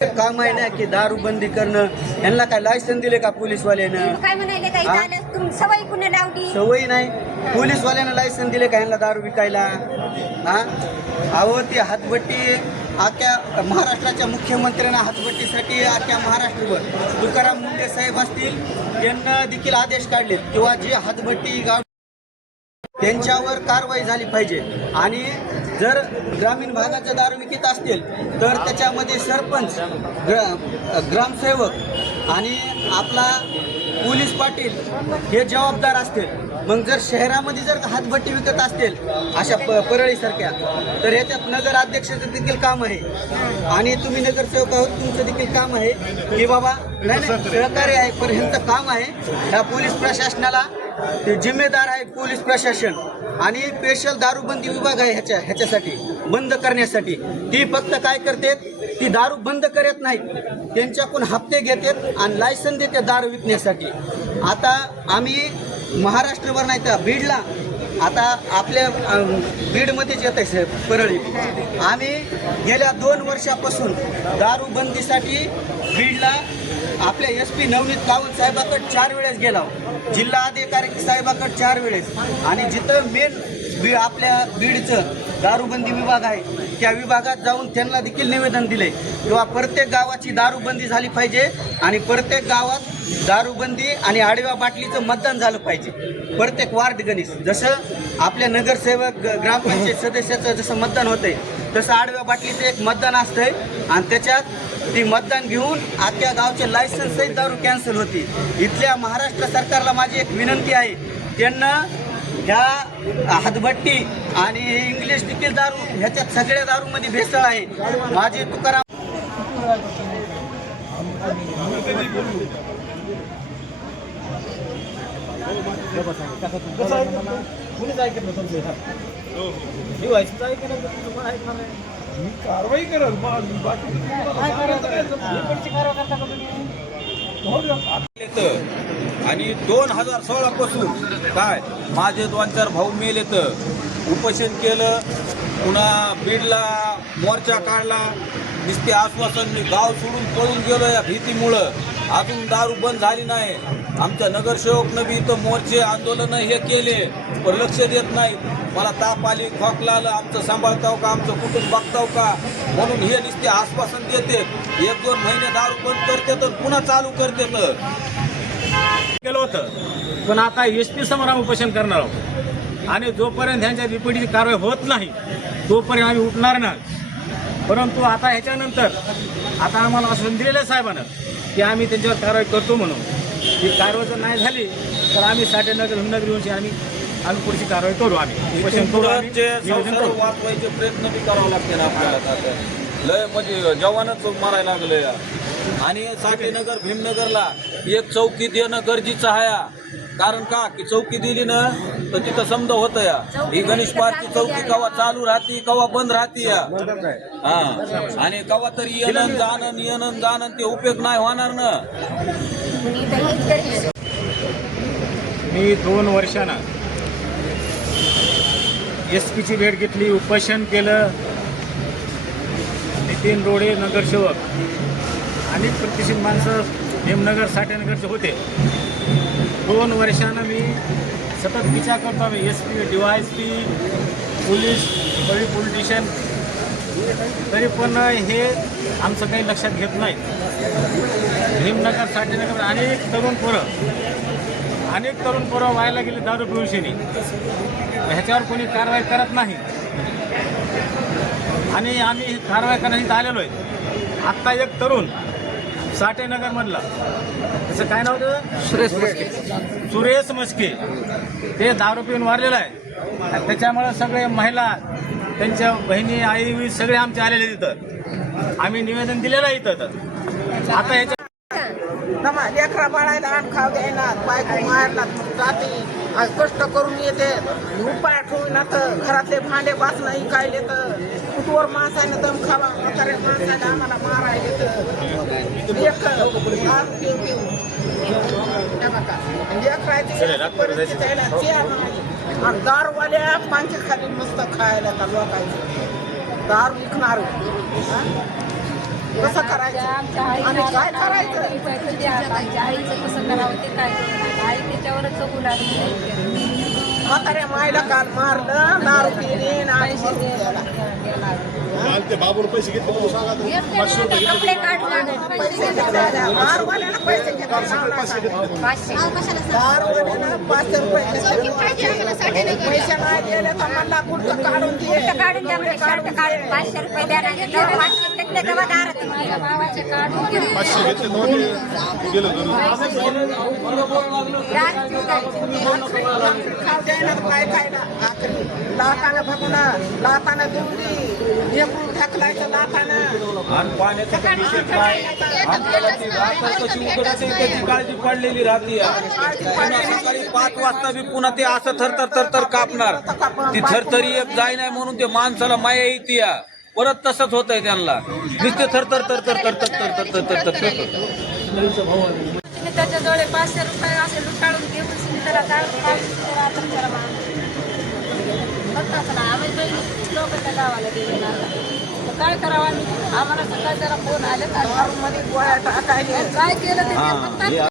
काम आहे ना की दारू बंदी करणं. यांना काय लायसन दिले का पोलीसवाल्यानं? काय म्हणाले काही हा? झालं तुम सवय कुणा लावली सवयी नाही. पोलीसवाल्यानं लायसन दिले का यांना दारू विकायला? हा, अहो ती हातभट्टी अख्ख्या महाराष्ट्राच्या मुख्यमंत्र्यांना हातभट्टीसाठी अख्ख्या महाराष्ट्रभर तुकाराम मुंडे साहेब असतील यांना देखील आदेश काढले किंवा जी हातभट्टी गाव त्यांच्यावर कारवाई झाली पाहिजे. आणि जर ग्रामीण भागाचे दारू विकत असतील तर त्याच्यामध्ये सरपंच, ग्रामसेवक आणि आपला पोलीस पाटील हे जबाबदार असतील. मग जर शहरामध्ये जर हातभट्टी विकत असतील अशा परळीसारख्या तर ह्याच्यात नगर अध्यक्षाचं देखील काम आहे आणि तुम्ही नगरसेवक आहोत, तुमचं देखील काम आहे की बाबा नाही सहकार्य आहे. पण ह्यांचं काम आहे ह्या पोलीस प्रशासनाला ते जिम्मेदार आहे पोलीस प्रशासन. आणि स्पेशल दारूबंदी विभाग आहे ह्याच्यासाठी बंद करण्यासाठी. ती फक्त काय करते, ती दारू बंद करत नाहीत, त्यांच्याकडून हप्ते घेतात आणि लायसन देते दारू विकण्यासाठी. आता आम्ही महाराष्ट्रभर नाही तर बीडला, आता आपल्या बीडमध्येच येत आहे परळी. आम्ही गेल्या 2 वर्षापासून दारूबंदीसाठी बीडला आपल्या SP नवनीत कावत साहेबाकडे 4 वेळेस गेला, जिल्हा अधिकारी साहेबाकडे 4 वेळेस. आणि जिथं मेन आपल्या बीडचं दारूबंदी विभाग आहे त्या विभागात जाऊन त्यांना देखील निवेदन दिले किंवा प्रत्येक गावाची दारूबंदी झाली पाहिजे आणि प्रत्येक गावात दारूबंदी आणि आडव्या बाटलीचं मतदान झालं पाहिजे. प्रत्येक वार्ड गणित जसं आपल्या नगरसेवक ग्रामपंचायत सदस्याचं जसं मतदान होतंय तसं आडव्या बाटलीचं एक मतदान असतंय आणि त्याच्यात ती मतदान घेऊन अख्ख्या गावचे लायसन्स सहित दारू कॅन्सल होती. इथल्या महाराष्ट्र सरकारला माझी एक विनंती आहे, त्यांना ह्या हातभट्टी आणि इंग्लिश देखील दारू ह्याच्यात सगळ्या दारूमध्ये भेसळ आहे. माझी तुकाराम कारवाई करल आणि 2016 पासून काय माझे 2-4 भाऊ मेले तर उपोषण केलं, पुन्हा बीडला मोर्चा काढला, नुसते आश्वासन गाव सोडून पळून गेलो या भीतीमुळं. अजून दारू बंद झाली नाही. आमच्या नगरसेवकनं बी इथं मोर्चे आंदोलन हे केले पण लक्ष देत नाहीत. मला ताप आली, खोकला आलं, आमचं सांभाळताव का, आमचं कुटुंब बघताव का म्हणून हे नुसते आश्वासन देते. 1-2 महिने दारू बंद करते तर पुन्हा चालू करते केलं होतं. पण आता SP समोर आम्ही उपोषण करणार आहोत आणि जोपर्यंत ह्यांच्या रिपोर्टची कारवाई होत नाही तोपर्यंत आम्ही उठणार नाही. परंतु आता ह्याच्यानंतर आता आम्हाला आश्वासन दिलेलं साहेबांना की आम्ही त्यांच्यावर कारवाई करतो म्हणून. ही कारवाई जर नाही झाली तर आम्ही साठेनगर हिमनगर येऊन आम्ही पुढची कारवाई करू. आम्ही उपोषण करू, वाचवायचे प्रयत्न बी करावे लागते आपल्याला. लय म्हणजे जवानच मारायला लागले. आणि साठेनगर भीमनगरला एक चौकी देणं गरजेचं आहे. कारण का की चौकी दिली ना तर तिथं समजा होतं या. ही गणेश पार्कची चौकी कवा चालू राहते कवा बंद राहते या. हा, आणि कवा तरी येणं जाणं ते उपयोग नाही होणार ना. मी 2 वर्षांना SPची भेट घेतली, उपोषण केलं. नितीन रोडे नगरसेवक अनेक प्रतिष्ठित माणसं भीमनगर साठेनगरचे होते. 2 वर्षानं मी सतत विचार करतो. आम्ही SP DYSP पोलीस पोलिटिशियन तरी पण हे आमचं काही लक्षात घेत नाही. भीमनगर साठेनगर अनेक तरुण पोरं व्हायला गेले दारू पिऊन. ह्याच्यावर कोणी कारवाई करत नाही आणि आम्ही कारवाई करण्यासाठी आलेलो आहे. आत्ता एक तरुण साठेनगरमधला त्याचं काय नाव होतं, सुरेश मस्के, ते दारू पिऊन वारलेलं आहे. त्याच्यामुळे सगळे महिला त्यांच्या बहिणी आई सगळे आमचे आलेले तिथं. आम्ही निवेदन दिलेलं आहे इथं. आता ह्याच्या लेकरा बाळायला आण खाव द्यायना, बायको मारला जाते, कष्ट करून येते, उपाय ठेवून तर घरातले भांडे वाचणं इकायले तर कुठवर माणसाने दम खावा, म्हाताऱ्या माणसाने आम्हाला मारायले तर आणि दारूवाल्या पांचे खाली मस्त खायला तर लोकांचे दारू विकणार. कसं करायचं आणि काय करायचं आमच्या आईचं कसं करावं ते काय कळलं. आई त्याच्यावरच जगू लागली. म्हाताऱ्या मायला काल मारलं दारू पिणे आणि मरून गेला. ते बाबून पैसे घेतले तुम्ही सांगा तर. कपडे काढून पैसे घेतले दारूवाल्यानं पैसे घेतले दारूवाल्यानं 500 रुपये घेतले. पैसे नाही दिले तर मला कुठं काढून दे काढून द्या म्हणजे शर्ट काढून 500 रुपये द्या नाही तर 500 घेतले तेव्हा दारात माझ्या भावाचे काढून गेले. 500 घेतले नव्हते गेलं घरी. खाऊ द्यायला काय खायला आखरी लातानं भगुना लातानं दुमडी लेकरू ढकलायचं लातानं आणि पाण्याचं विषय काय आपल्याला ती रात्र कशी उघडते त्याची काळजी पडलेली राहते पुन्हा सकाळी 5 वाजता बी पुन्हा ते असं थरथर कापणार ती थरथरी एक जाय नाही म्हणून ते माणसाला माया येते या परत तसंच होतंय त्यांना नुसते थरथर तुम्ही त्याच्याजवळ 500 रुपये असे लुटाळून घेऊन त्याला आम्ही लोक त्या गावाला गेले ना काय करावं आम्ही आम्हाला सकाळी जरा फोन आले मध्ये गोळ्या टाकायला काय केलं ते